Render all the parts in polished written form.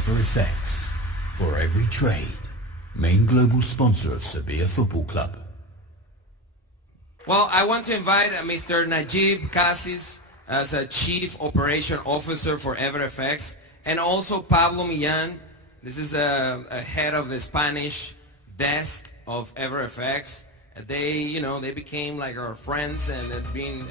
EverFX, for every trade, main global sponsor of Sevilla Football Club. Well, I want to invite Mr. Najib Cassis as a Chief Operation Officer for EverFX, and also Pablo Millán. This is a head of the Spanish desk of EverFX. They became like our friends, and they've been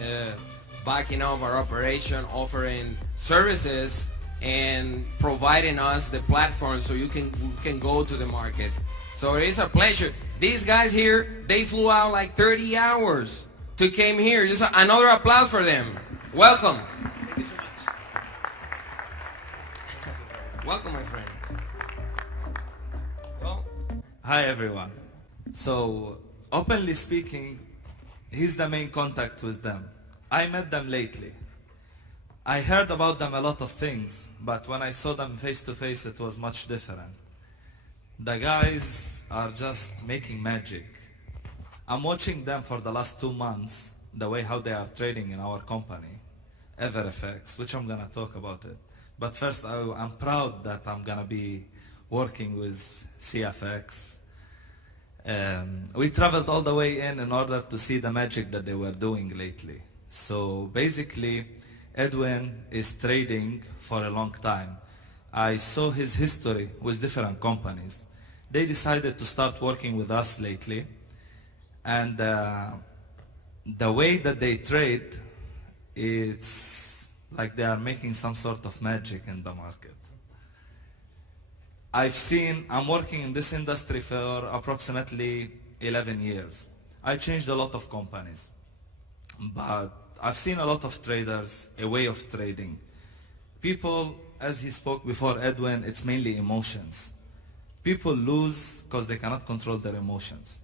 backing up our operation, offering services and providing us the platform so you can go to the market. So it is a pleasure. These guys here, they flew out like 30 hours to came here. Just another applause for them. Welcome. Thank you so much. Welcome, my friend. Well, Hi everyone. So, openly speaking, he's the main contact with them. I met them lately. I heard about them a lot of things, but when I saw them face to face, it was much different. The guys are just making magic. I'm watching them for the last 2 months, the way how they are trading in our company, EverFX, which I'm gonna talk about it. But first, I'm proud that I'm gonna be working with CFX. We traveled all the way in order to see the magic that they were doing lately. So basically, Edwin is trading for a long time. I saw his history with different companies. They decided to start working with us lately, and the way that they trade, it's like they are making some sort of magic in the market. I'm working in this industry for approximately 11 years. I changed a lot of companies, but I've seen a lot of traders, a way of trading. People, as he spoke before, Edwin, it's mainly emotions. People lose because they cannot control their emotions.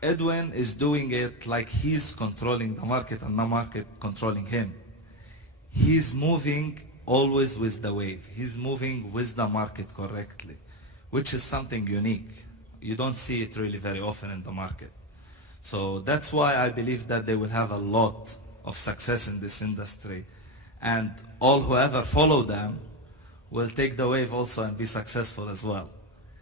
Edwin is doing it like he's controlling the market and the market controlling him. He's moving always with the wave. He's moving with the market correctly, which is something unique. You don't see it really very often in the market. So that's why I believe that they will have a lot of success in this industry, and all whoever follow them will take the wave also and be successful as well.